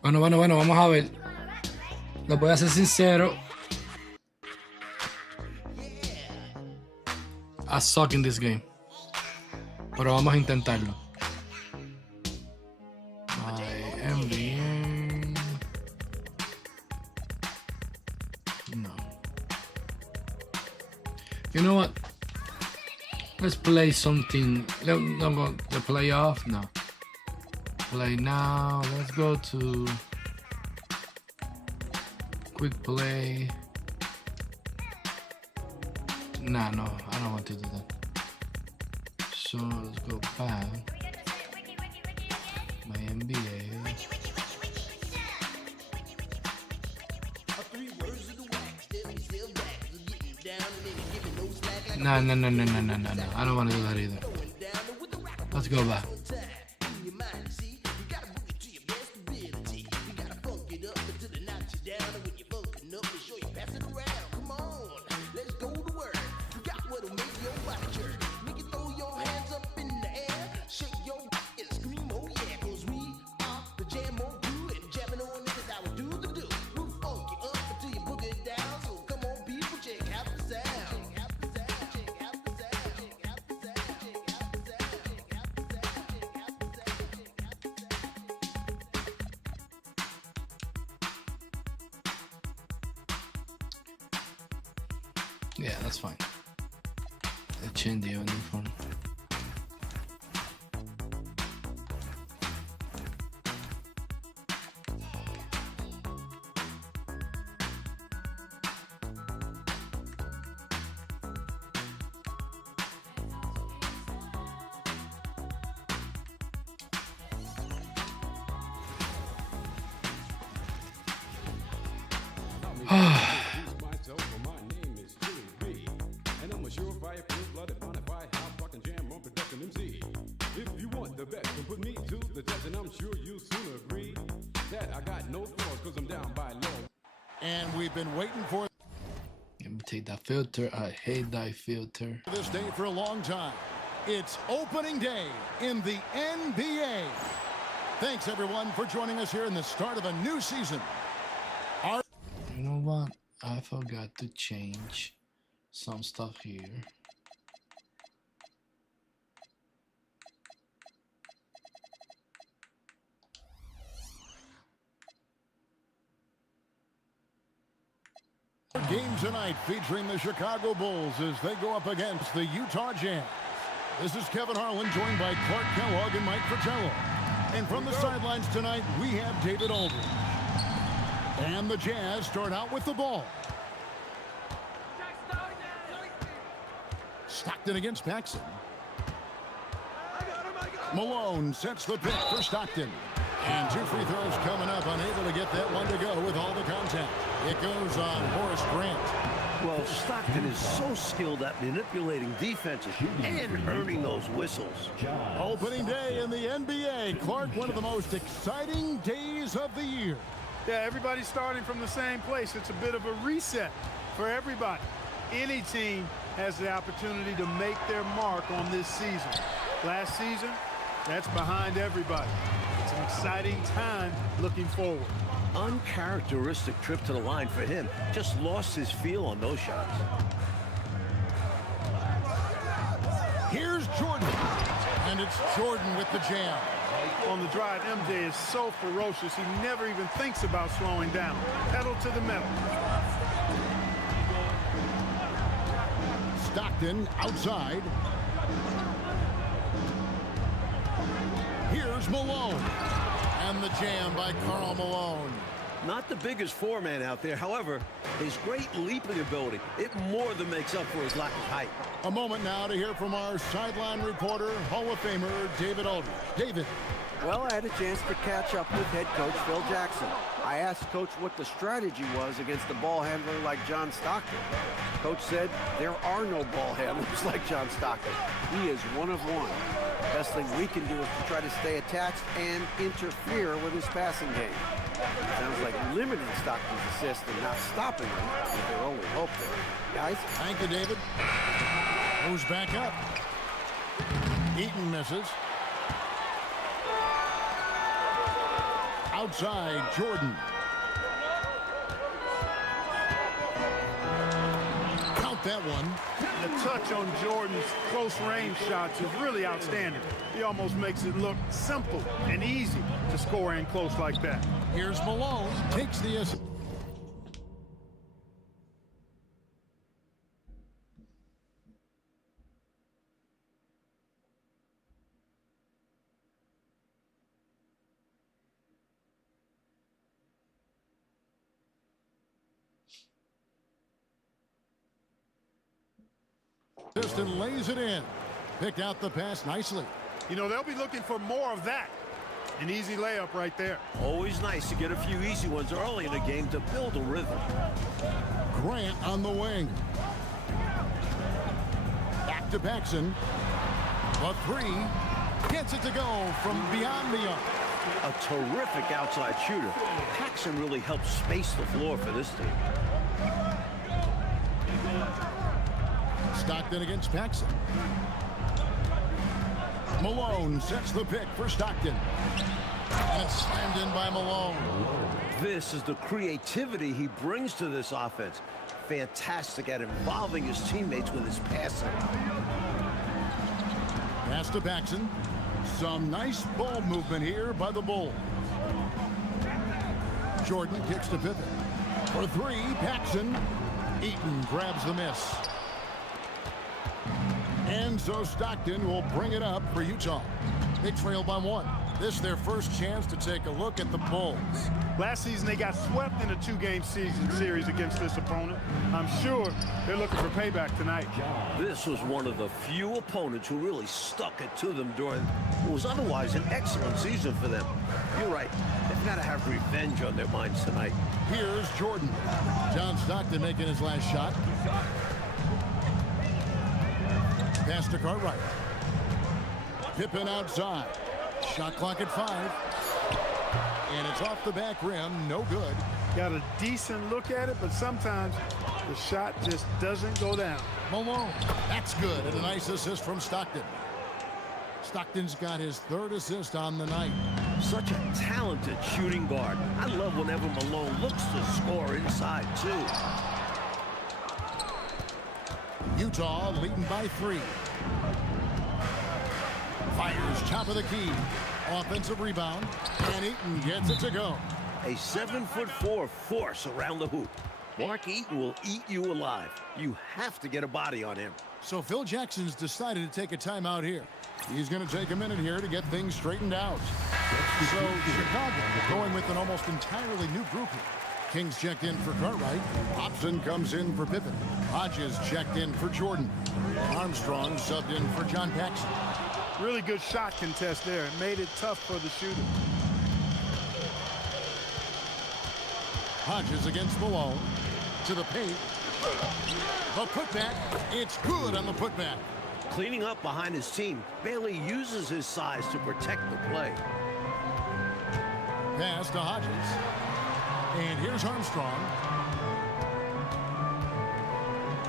Bueno, vamos a ver. Les voy a ser sincero. I suck in this game. Pero vamos a intentarlo. No. You know what? Let's play something. No, the playoff? No. Play now. Let's go to quick play. Nah, no, I don't want to do that. So let's go back. My NBA. No. I don't want to do that either. Let's go back. Yeah, that's fine. Accendi ogni phone. If you want the best, then put me to the test, and I'm sure you'll soon agree that I got no flaws, cause I'm down by law. And we've been waiting for Let me take that filter. I hate that filter. this day for a long time. It's opening day in the NBA. Thanks everyone for joining us here in the start of a new season. You know what? I forgot to change some stuff here. Game tonight featuring the Chicago Bulls as they go up against the Utah Jazz. This is Kevin Harlan joined by Clark Kellogg and Mike Fratello. And from the sidelines tonight, we have David Aldridge. And the Jazz start out with the ball. Stockton against Paxson. Malone sets the pick for Stockton. And two free throws coming up, unable to get that one to go with all the contact. It goes on Horace Grant. Well, Stockton is so skilled at manipulating defenses and earning those whistles. Opening day in the NBA. Clark, one of the most exciting days of the year. Yeah, everybody's starting from the same place. It's a bit of a reset for everybody. Any team has the opportunity to make their mark on this season. Last season, that's behind everybody. It's an exciting time looking forward. Uncharacteristic trip to the line for him. Just lost his feel on those shots. Here's Jordan. And it's Jordan with the jam. On the drive, MJ is so ferocious, he never even thinks about slowing down. Pedal to the metal. Stockton outside. Here's Malone. And the jam by Karl Malone. Not the biggest four-man out there. However, his great leaping ability, it more than makes up for his lack of height. A moment now to hear from our sideline reporter, Hall of Famer David Aldridge. David. Well, I had a chance to catch up with head coach Phil Jackson. I asked Coach what the strategy was against a ball handler like John Stockton. Coach said there are no ball handlers like John Stockton. He is one of one. Best thing we can do is to try to stay attached and interfere with his passing game. Sounds like limiting Stockton's assist and not stopping him is their only hope there. Guys? Thank you, David. Goes back up. Eaton misses. Outside, Jordan. Count that one. The touch on Jordan's close range shots is really outstanding. He almost makes it look simple and easy to score in close like that. Here's Malone. Takes the assist. And lays it in. Picked out the pass nicely. You know, they'll be looking for more of that. An easy layup right there. Always nice to get a few easy ones early in the game to build a rhythm. Grant on the wing. Back to Paxson. A three. Gets it to go from beyond the arc. A terrific outside shooter. Paxson really helps space the floor for this team. Stockton against Paxson. Malone sets the pick for Stockton. And it's slammed in by Malone. This is the creativity he brings to this offense. Fantastic at involving his teammates with his passing. Pass to Paxson. Some nice ball movement here by the Bulls. Jordan kicks to Pippen. For three, Paxson. Eaton grabs the miss. And so Stockton will bring it up for Utah. They trail by one. This is their first chance to take a look at the Bulls. Last season, they got swept in a two-game series against this opponent. I'm sure they're looking for payback tonight. This was one of the few opponents who really stuck it to them during what was otherwise an excellent season for them. You're right. They've got to have revenge on their minds tonight. Here's Jordan. John Stockton making his last shot. Pass to Cartwright. Pippen outside. Shot clock at 5. And it's off the back rim. No good. Got a decent look at it, but sometimes the shot just doesn't go down. Malone. That's good. And a nice assist from Stockton. Stockton's got his third assist on the night. Such a talented shooting guard. I love whenever Malone looks to score inside, too. Utah leading by 3. Fires top of the key. Offensive rebound. And Eaton gets it to go. A 7'4" force around the hoop. Mark Eaton will eat you alive. You have to get a body on him. So Phil Jackson's decided to take a timeout here. He's going to take a minute here to get things straightened out. So Chicago going with an almost entirely new group here. Kings checked in for Cartwright. Hobson comes in for Pippen. Hodges checked in for Jordan. Armstrong subbed in for John Paxson. Really good shot contest there. It made it tough for the shooter. Hodges against Malone. To the paint. The putback. It's good on the putback. Cleaning up behind his team, Bailey uses his size to protect the play. Pass to Hodges. And here's Armstrong.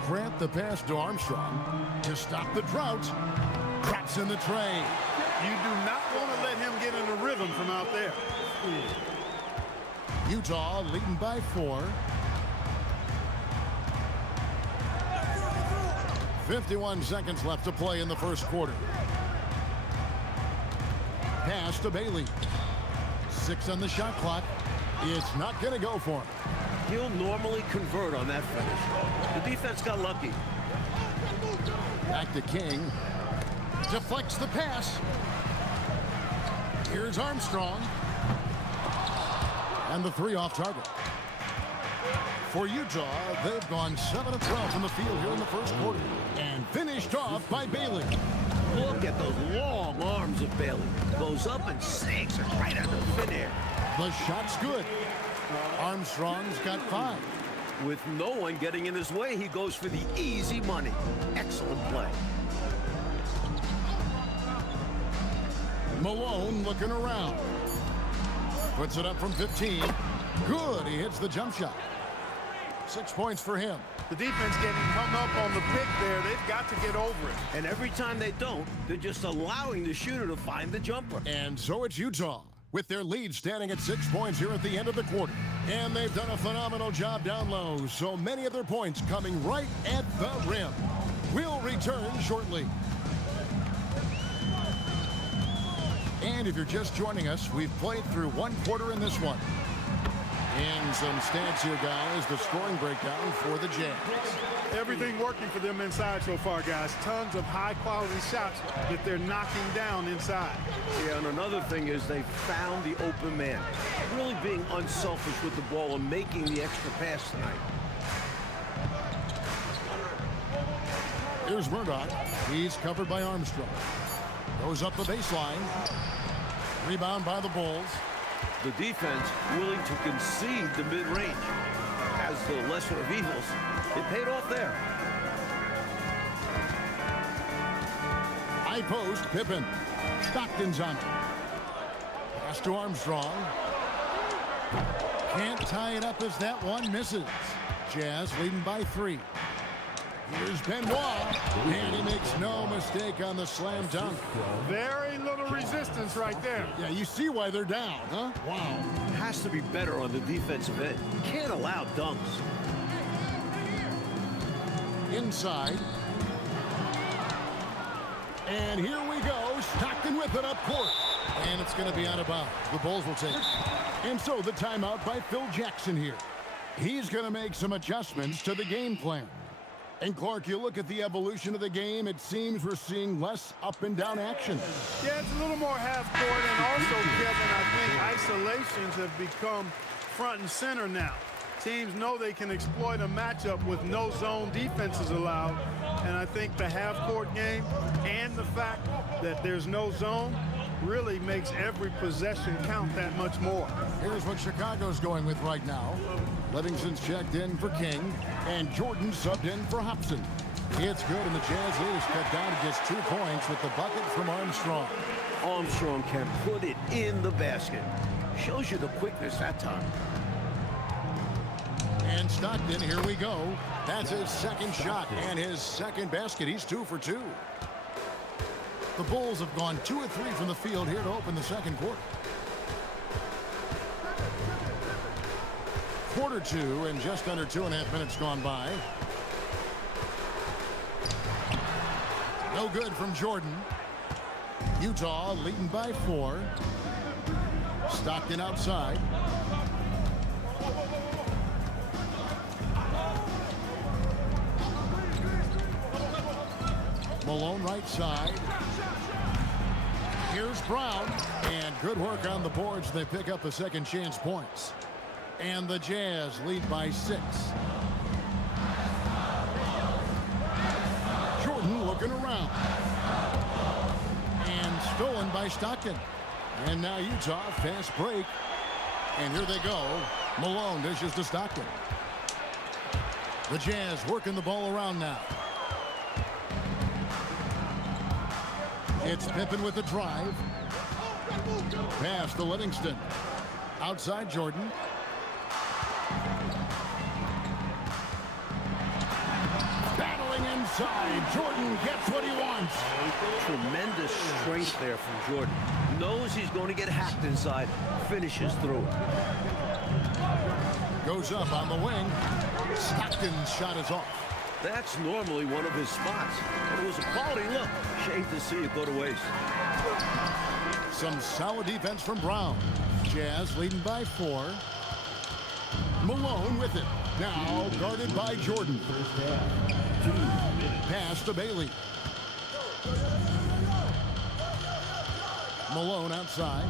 Grant the pass to Armstrong to stop the drought. Traps in the tray. You do not want to let him get in a rhythm from out there. Utah leading by 4. 51 seconds left to play in the first quarter. Pass to Bailey. 6 on the shot clock. It's not going to go for him. He'll normally convert on that finish. The defense got lucky. Back to King. Deflects the pass. Here's Armstrong. And the 3 off target. For Utah, they've gone 7 of 12 from the field here in the first quarter. And finished off by Bailey. Look at those long arms of Bailey. Goes up and sinks it right under thin air. The shot's good. Armstrong's got 5. With no one getting in his way, he goes for the easy money. Excellent play. Malone looking around. Puts it up from 15. Good. He hits the jump shot. 6 points for him. The defense getting hung up on the pick there. They've got to get over it. And every time they don't, they're just allowing the shooter to find the jumper. And so it's Utah, with their lead standing at 6 points here at the end of the quarter. And they've done a phenomenal job down low, so many of their points coming right at the rim. We'll return shortly. And if you're just joining us, we've played through one quarter in this one. And some stats here, guys, the scoring breakdown for the Jazz. Everything working for them inside so far, guys. Tons of high-quality shots that they're knocking down inside. Yeah, and another thing is they found the open man. Really being unselfish with the ball and making the extra pass tonight. Here's Murdoch. He's covered by Armstrong. Goes up the baseline. Rebound by the Bulls. The defense willing to concede the mid-range. As the lesser of evils, it paid off there. High post, Pippen. Stockton's on it. Pass to Armstrong. Can't tie it up as that one misses. Jazz leading by 3. Here's Benoit, and he makes no mistake on the slam dunk. Very little resistance right there. Yeah, you see why they're down, huh? Wow. Has to be better on the defensive end. Can't allow dunks. Inside. And here we go. Stockton with it up court. And it's going to be out of bounds. The Bulls will take it. And so the timeout by Phil Jackson here. He's going to make some adjustments to the game plan. And Clark, you look at the evolution of the game, it seems we're seeing less up and down action. Yeah, it's a little more half court, and also, Kevin, I think isolations have become front and center now. Teams know they can exploit a matchup with no zone defenses allowed, and I think the half court game and the fact that there's no zone really makes every possession count that much more. Here's what Chicago's going with right now. Livingston's checked in for King, and Jordan subbed in for Hobson. It's good, and the Jazz lead is cut down to just 2 points with the bucket from Armstrong. Armstrong can put it in the basket. Shows you the quickness that time. And Stockton, here we go. That's his second shot and his second basket. He's 2 for 2. The Bulls have gone 2 of 3 from the field here to open the second quarter. Quarter 2 and just under 2.5 minutes gone by. No good from Jordan. Utah leading by 4. Stockton outside. Malone right side. Here's Brown, and good work on the boards. They pick up the second chance points. And the Jazz lead by 6. Jordan looking around. And stolen by Stockton. And now Utah, fast break. And here they go. Malone dishes to Stockton. The Jazz working the ball around now. It's Pippen with the drive. Pass to Livingston. Outside Jordan. Battling inside. Jordan gets what he wants. Tremendous strength there from Jordan. Knows he's going to get hacked inside. Finishes through. Goes up on the wing. Stockton's shot is off. That's normally one of his spots. It was a quality look. Shame to see it go to waste. Some solid defense from Brown. Jazz leading by 4. Malone with it. Now guarded by Jordan. Pass to Bailey. Malone outside.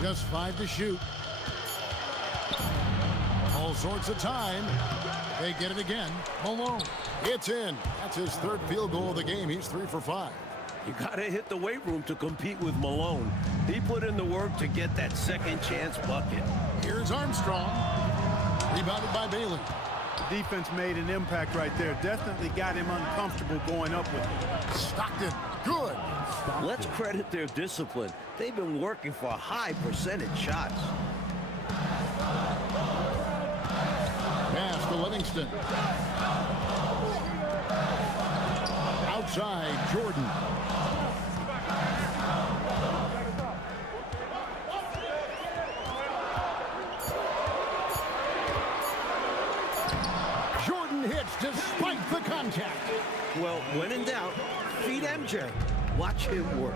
Just 5 to shoot. All sorts of time. They get it again. Malone. It's in. That's his 3rd field goal of the game. He's 3 for 5. You got to hit the weight room to compete with Malone. He put in the work to get that second chance bucket. Here's Armstrong. Rebounded by Bailey. The defense made an impact right there. Definitely got him uncomfortable going up with it. Stockton. Good. Let's credit their discipline. They've been working for high percentage shots. Pass to Livingston. Outside, Jordan. Jordan hits despite the contact. Well, when in doubt, feed MJ. Watch him work.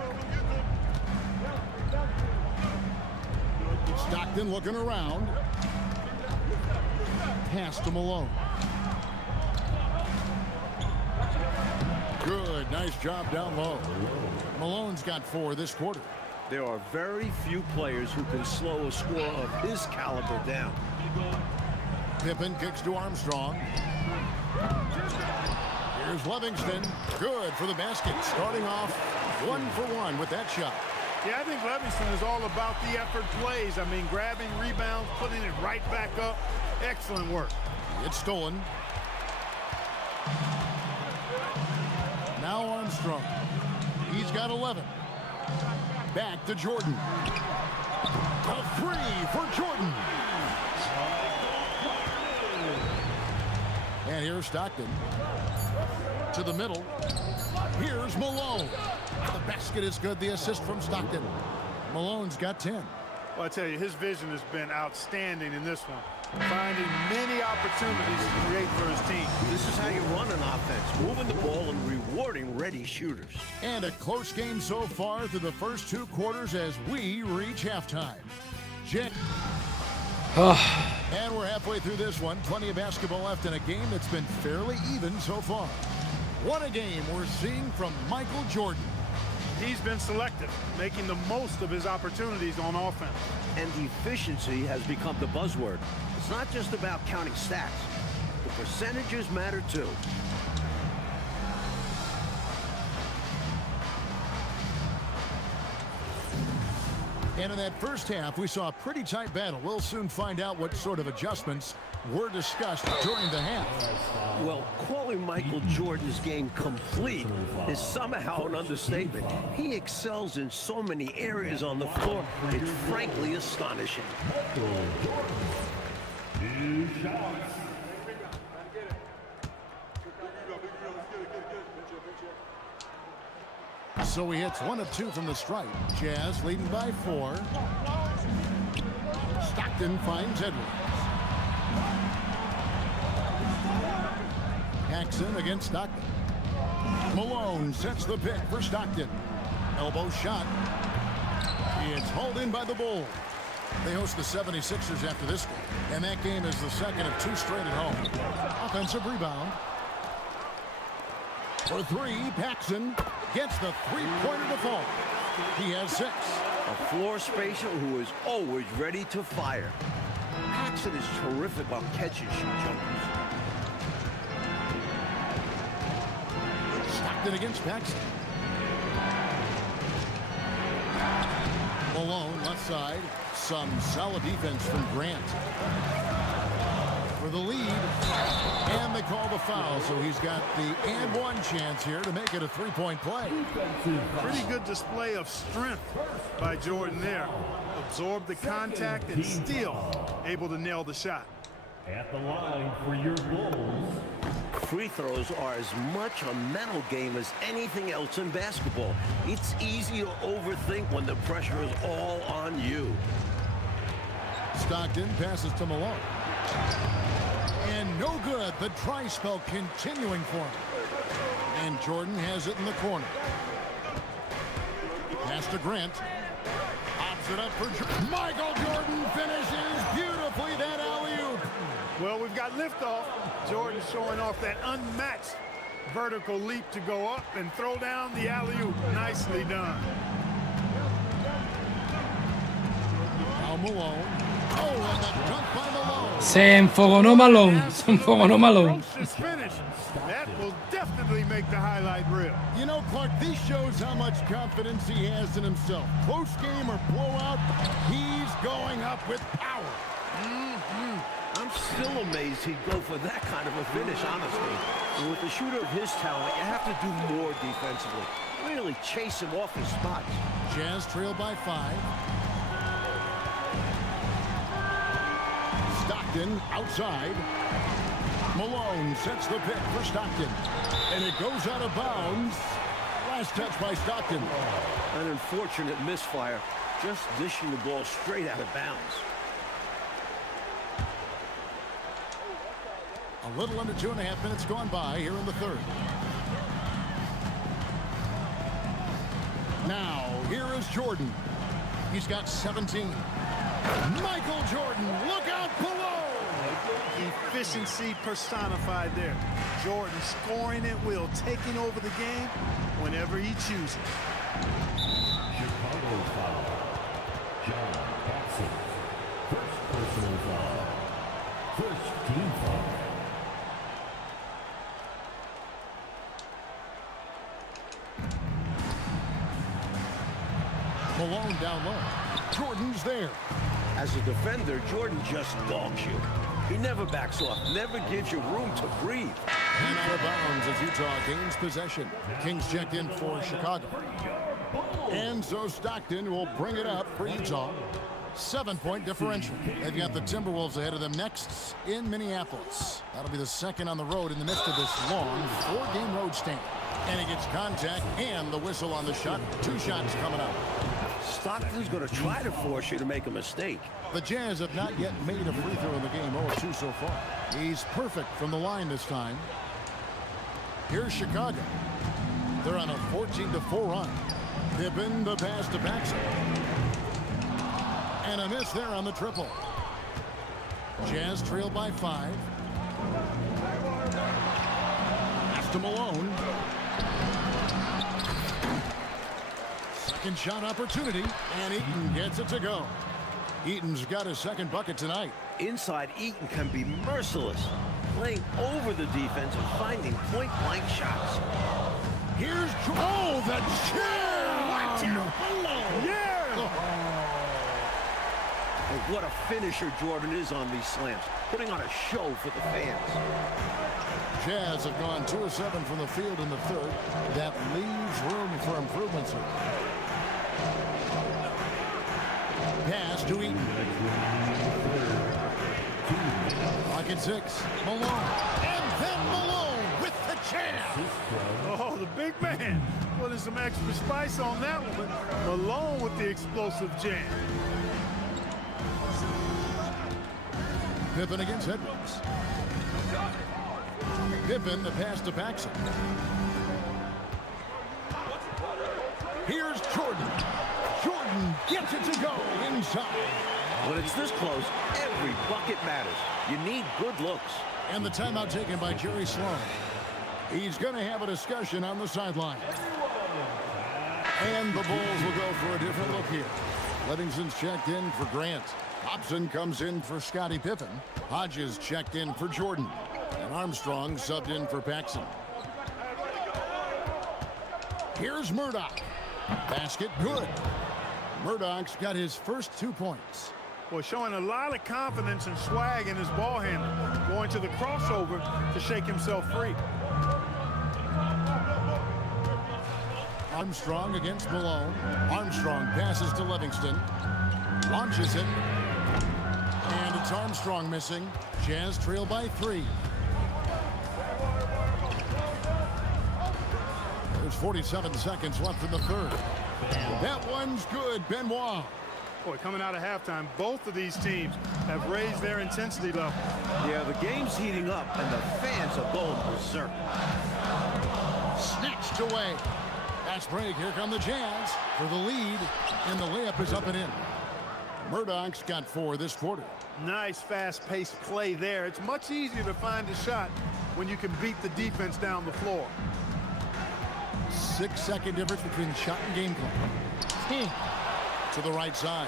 Stockton looking around. Pass to Malone. Good, nice job down low. Malone's got 4 this quarter. There are very few players who can slow a score of his caliber down. Pippen kicks to Armstrong. Here's Livingston. Good for the basket. Starting off 1 for 1 with that shot. Yeah, I think Livingston is all about the effort plays. I mean, grabbing rebounds, putting it right back up. Excellent work. It's stolen. Now Armstrong. He's got 11. Back to Jordan. A 3 for Jordan. And here's Stockton. To the middle. Here's Malone. The basket is good. The assist from Stockton. Malone's got 10. Well, I tell you, his vision has been outstanding in this one. Finding many opportunities to create for his team. This is how you run an offense, moving the ball and rewarding ready shooters. And a close game so far through the first 2 quarters as we reach halftime. And we're halfway through this one. Plenty of basketball left in a game that's been fairly even so far. What a game we're seeing from Michael Jordan. He's been selective, making the most of his opportunities on offense. And efficiency has become the buzzword. It's not just about counting stats. The percentages matter too. And in that first half, we saw a pretty tight battle. We'll soon find out what sort of adjustments were discussed during the half. Well, calling Michael Jordan's game complete is somehow an understatement. He excels in so many areas on the floor. It's frankly astonishing. So he hits 1 of 2 from the stripe. Jazz leading by 4. Stockton finds Edwards. Paxson against Stockton. Malone sets the pick for Stockton. Elbow shot. It's hauled in by the Bulls. They host the 76ers after this game, and that game is the second of 2 straight at home. Offensive rebound. For 3, Paxson gets the 3-pointer to fall. He has 6. A floor spacer who is always ready to fire. Paxson is terrific on catch-and-shoot jumpers. Stockton against Paxson. Malone left side. Some solid defense from Grant. For the lead. And they call the foul, so he's got the and 1 chance here to make it a 3-point play. Pretty good display of strength by Jordan there. Absorbed the contact and still able to nail the shot. At the line for your Bulls. Free throws are as much a mental game as anything else in basketball. It's easy to overthink when the pressure is all on you. Stockton passes to Malone. And no good. The dry spell continuing for him. And Jordan has it in the corner. Pass to Grant. Pops it up for Jordan. Michael Jordan finishes beautifully that alley-oop. Well, we've got liftoff. Jordan showing off that unmatched vertical leap to go up and throw down the alley-oop. Nicely done. Now Malone. Oh, and the dunk by Malone. Se enfogonó Malone. Se enfogonó Malone. Ferocious finish. That will definitely make the highlight reel. You know, Clark, this shows how much confidence he has in himself. Close game or blowout, he's going up with power. I'm still amazed he'd go for that kind of a finish, honestly. And with a shooter of his talent, you have to do more defensively. Really chase him off his spots. Jazz trail by 5. Stockton outside. Malone sets the pick for Stockton. And it goes out of bounds. Last touch by Stockton. An unfortunate misfire. Just dishing the ball straight out of bounds. A little under 2.5 minutes gone by here in the third. Now, here is Jordan. He's got 17. Michael Jordan, look out below! Efficiency personified there. Jordan scoring at will, taking over the game whenever he chooses. Chicago foul. John Paxson. First personal foul. First team foul. Malone down low. Jordan's there. As a defender, Jordan just dogs you. He never backs off, never gives you room to breathe. And out of bounds as Utah gains possession. Kings checked in for Chicago. And so Stockton will bring it up for Utah. 7-point differential. They've got the Timberwolves ahead of them next in Minneapolis. That'll be the second on the road in the midst of this long 4-game road stand. And he gets contact and the whistle on the shot. 2 shots coming up. Stockton's going to try to force you to make a mistake. The Jazz have not yet made a free throw in the game. 0-2 so far. He's perfect from the line this time. Here's Chicago. They're on a 14-4 run. Pippen the pass to Paxson. And a miss there on the triple. Jazz trail by 5. Pass to Malone. Second shot opportunity, and Eaton gets it to go. Eaton's got his second bucket tonight. Inside, Eaton can be merciless, playing over the defense and finding point-blank shots. Here's oh, the jam! Yeah! And what a finisher Jordan is on these slams, putting on a show for the fans. Jazz have gone 2 of 7 from the field in the third. That leaves room for improvements here. Pass to Eaton. Lock at 6. Malone. And then Malone with the jam. Oh, the big man putting some extra spice on that one. Malone with the explosive jam. Pippen against Edwards. Pippen the pass to Paxson. Here's Jordan. Jordan gets it to go inside. When it's this close, every bucket matters. You need good looks. And the timeout taken by Jerry Sloan. He's going to have a discussion on the sideline. And the Bulls will go for a different look here. Livingston's checked in for Grant. Hobson comes in for Scottie Pippen. Hodges checked in for Jordan. And Armstrong subbed in for Paxson. Here's Murdoch. Basket good. Murdoch's got his first 2 points. Well, showing a lot of confidence and swag in his ball handling. Going to the crossover to shake himself free. Armstrong against Malone. Armstrong passes to Livingston. Launches it. And it's Armstrong missing. Jazz trail by 3. There's 47 seconds left in the third. That one's good. Benoit. Boy, coming out of halftime, both of these teams have raised their intensity level. Yeah, the game's heating up, and the fans are going berserk. Snatched away. Fast break. Here come the Jazz for the lead. And the layup is up and in. Murdoch's got 4 this quarter. Nice fast-paced play there. It's much easier to find a shot when you can beat the defense down the floor. 6-second difference between shot and game clock. To the right side.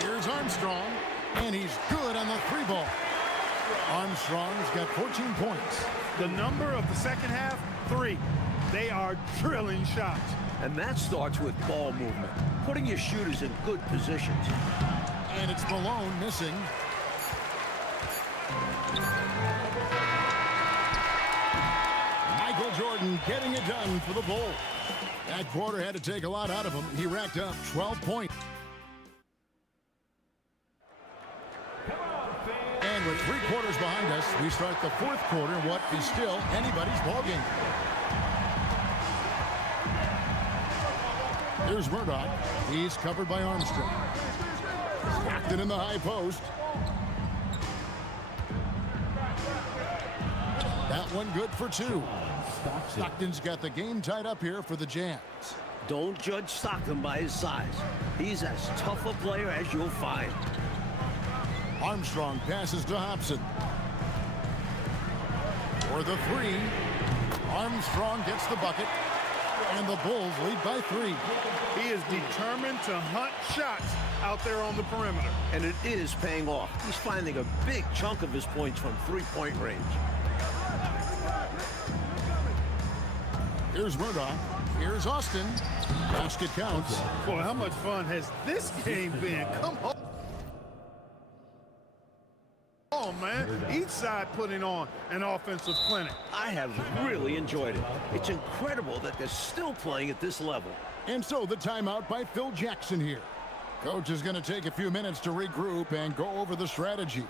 Here's Armstrong, and he's good on the 3-ball. Armstrong's got 14 points. The number of the second half, 3. They are drilling shots. And that starts with ball movement, putting your shooters in good positions. And it's Malone missing. Michael Jordan getting it done for the Bulls. That quarter had to take a lot out of him. He racked up 12 points. And with 3 quarters behind us, we start the 4th quarter in what is still anybody's ballgame. Here's Murdoch. He's covered by Armstrong. Stockton in the high post. That one good for 2. Stockton's got the game tied up here for the Jazz. Don't judge Stockton by his size. He's as tough a player as you'll find. Armstrong passes to Hobson. For the 3. Armstrong gets the bucket. And the Bulls lead by 3. He is determined to hunt shots out there on the perimeter. And it is paying off. He's finding a big chunk of his points from three-point range. Here's Murdoch. Here's Austin. Basket counts. Boy, how much fun has this game been? Come on. Oh, man. Each side putting on an offensive clinic. I have really enjoyed it. It's incredible that they're still playing at this level. And so the timeout by Phil Jackson here. Coach is going to take a few minutes to regroup and go over the strategy.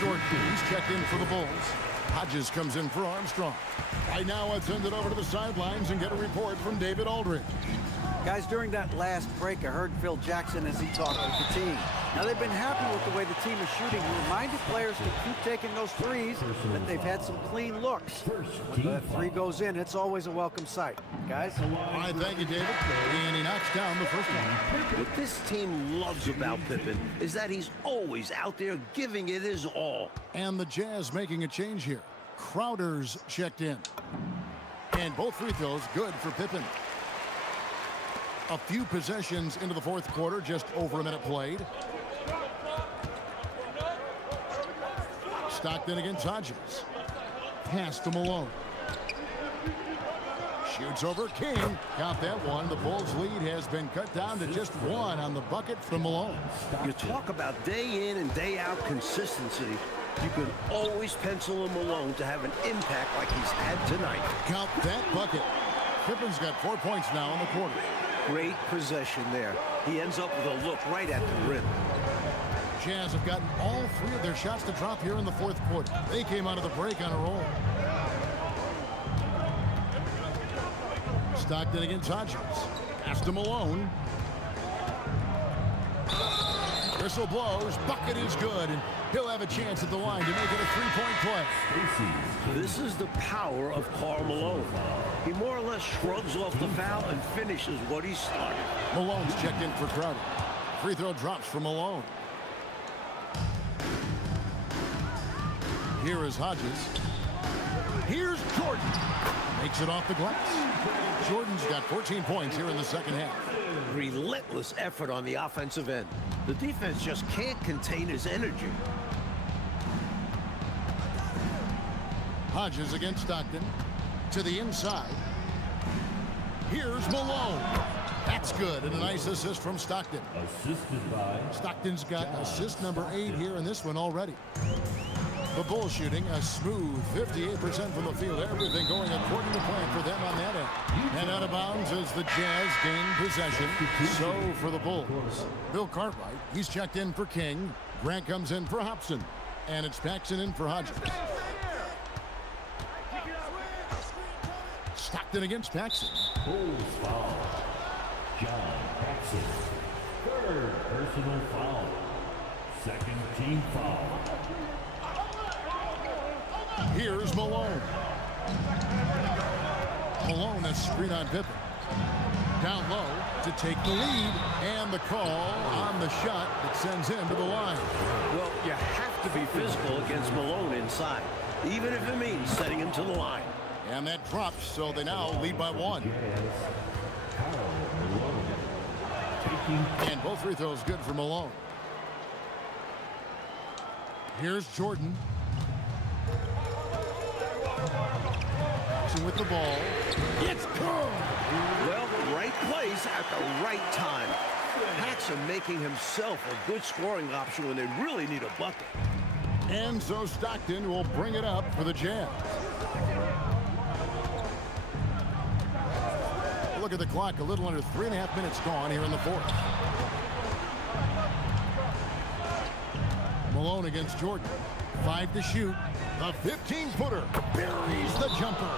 Jordan, he's checked in for the Bulls. Hodges comes in for Armstrong. Right now, let's send it over to the sidelines and get a report from David Aldridge. Guys, during that last break, I heard Phil Jackson as he talked with the team. Now, they've been happy with the way the team is shooting. He reminded players to keep taking those threes, that they've had some clean looks. When the 3 goes in, it's always a welcome sight. Guys? All right, thank you, David. And he knocks down the first one. What this team loves about Pippen is that he's always out there giving it his all. And the Jazz making a change here. Crowder's checked in. And both free throws good for Pippen. A few possessions into the 4th quarter, just over a minute played. Stockton against Hodges. Pass to Malone. Shoots over King. Count that one. The Bulls' lead has been cut down to just 1 on the bucket from Malone. You talk about day in and day out consistency. You can always pencil him Malone to have an impact like he's had tonight. Count that bucket. Pippen's got 4 points now in the quarter. Great possession there. He ends up with a look right at the rim. Jazz have gotten all 3 of their shots to drop here in the 4th quarter. They came out of the break on a roll. Stockton against Hodges. Pass to Malone. Whistle blows. Bucket is good. And he'll have a chance at the line to make it a 3-point play. This is the power of Karl Malone. He more or less shrugs off the foul and finishes what he started. Malone's checked in for Crowder. Free throw drops from Malone. Here is Hodges. Here's Jordan. Makes it off the glass. Jordan's got 14 points here in the second half. Relentless effort on the offensive end. The defense just can't contain his energy. Hodges against Stockton. To the inside. Here's Malone. That's good. And a nice assist from Stockton. Assisted by Stockton's got assist number 8 here in this one already. The Bulls shooting a smooth 58% from the field. Everything going according to plan for them on that end. And out of bounds as the Jazz gain possession. So for the Bulls. Bill Cartwright, he's checked in for King. Grant comes in for Hobson. And it's Paxson in for Hodges. Stockton against Paxson. Bulls foul. John Paxson. 3rd personal foul. 2nd team foul. Here's Malone. Malone, a screen on Pippen. Down low to take the lead. And the call on the shot that sends him to the line. Well, you have to be physical against Malone inside, even if it means setting him to the line. And that drops, so they now lead by 1. And both free throws good for Malone. Here's Jordan. Jackson with the ball. It's good. Well, right place at the right time. Paxson making himself a good scoring option when they really need a bucket. And so Stockton will bring it up for the Jazz. Look at the clock, a little under 3.5 minutes gone here in the fourth. Malone against Jordan. 5 to shoot. The 15-footer buries the jumper.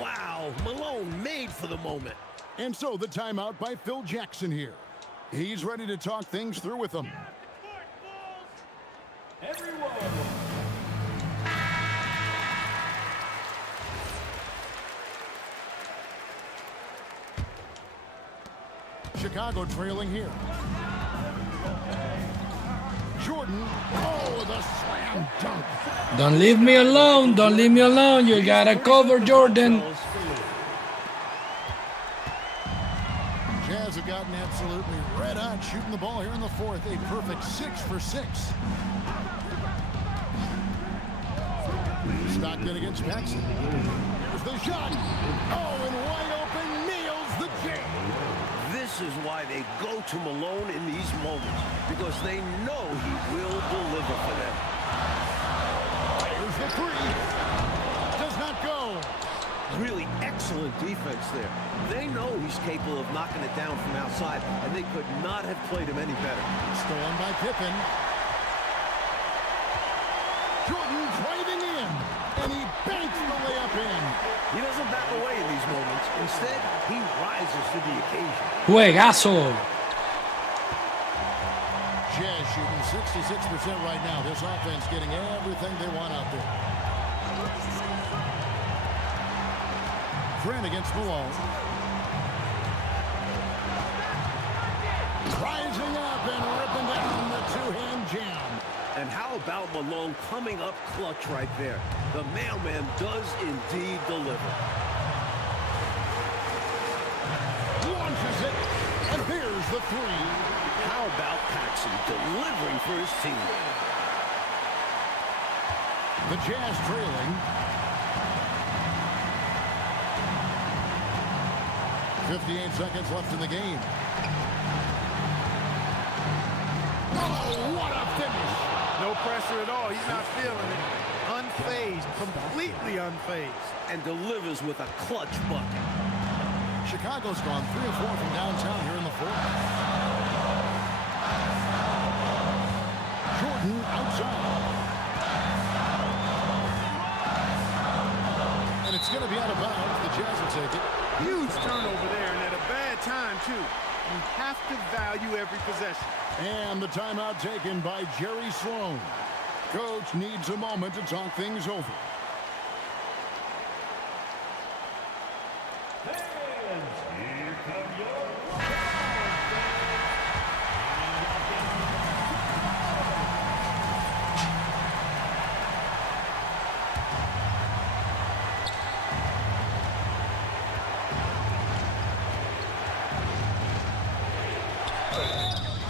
Wow, Malone made for the moment. And so the timeout by Phil Jackson here. He's ready to talk things through with them. Chicago trailing here. Jordan, oh, the slam dunk. Don't leave me alone. Don't leave me alone. You gotta cover Jordan. Jazz have gotten absolutely red hot shooting the ball here in the fourth. A perfect 6 for 6. Stockton against Paxson. Here's the shot. Oh, and wide open, nails the J. This is why they go to Malone in these moments, because they know he will deliver for them. Here's the three. Does not go. Really excellent defense there. They know he's capable of knocking it down from outside, and they could not have played him any better. Stolen by Pippen. Jordan driving in, and he banks the layup in. He doesn't back away in these moments. Instead, he rises to the occasion. Juegazo. Jazz shooting 66% right now. This offense getting everything they want out there. Trent against Malone. Rising up and ripping down the two-hand jam. And how about Malone coming up clutch right there? The mailman does indeed deliver. Launches it, and here's the three. How about Paxson delivering for his team? The Jazz trailing. 58 seconds left in the game. Oh, what a finish! No pressure at all. He's not feeling it. Unfazed, completely unfazed. And delivers with a clutch bucket. Chicago's gone 3 of 4 from downtown here in the fourth. Jordan outside. And it's going to be out of bounds. The Jazz will take it. Huge turnover there, and at a bad time, too. You have to value every possession. And the timeout taken by Jerry Sloan. Coach needs a moment to talk things over. Here come your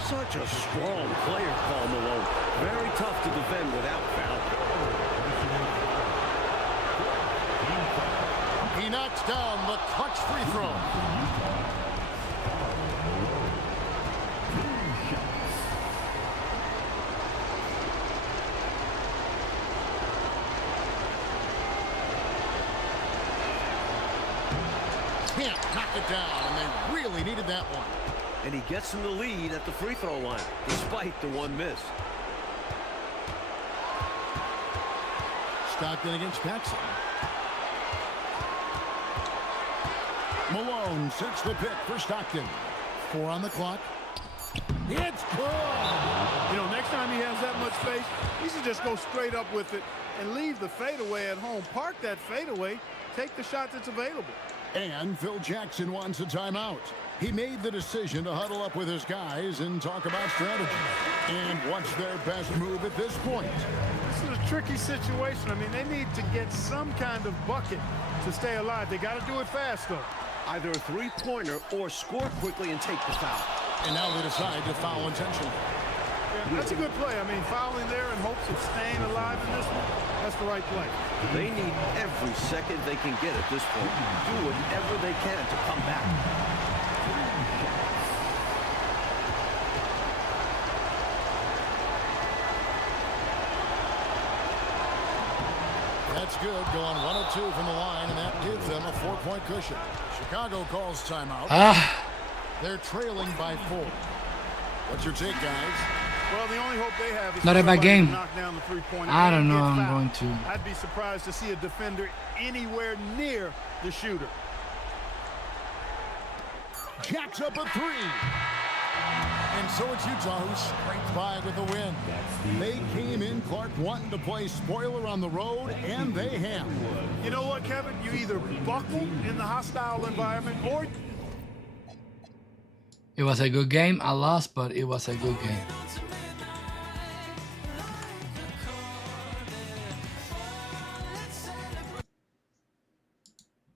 Such a strong player, Paul Malone. Very tough to defend without foul. He knocks down the clutch free throw. Can't knock it down, and they really needed that one. And he gets in the lead at the free throw line, despite the one miss. Stockton against Paxson. Malone sets the pick for Stockton. 4 on the clock. It's good! You know, next time he has that much space, he should just go straight up with it and leave the fadeaway at home. Park that fadeaway, take the shot that's available. And Phil Jackson wants a timeout. He made the decision to huddle up with his guys and talk about strategy. And what's their best move at this point? This is a tricky situation. I mean, they need to get some kind of bucket to stay alive. They got to do it fast, though. Either a three-pointer or score quickly and take the foul. And now they decide to foul intentionally. Yeah, that's a good play. I mean, fouling there in hopes of staying alive in this one, that's the right play. They need every second they can get at this point. Do whatever they can to come back. That's good, going 1 of 2 from the line, and that gives them a 4-point cushion. Chicago calls timeout. They're trailing by 4. What's your take, guys? Well, the only hope they have is Not a bad somebody to game. knock down the three-pointer. I don't and know. get I'm fouled. going to. I'd be surprised to see a defender anywhere near the shooter. Jacks up a 3. And so it's Utah who scraped by with the win. They came in, Clark, wanting to play spoiler on the road, and they have. You know what, Kevin? You either buckle in the hostile environment or... It was a good game. I lost, but it was a good game.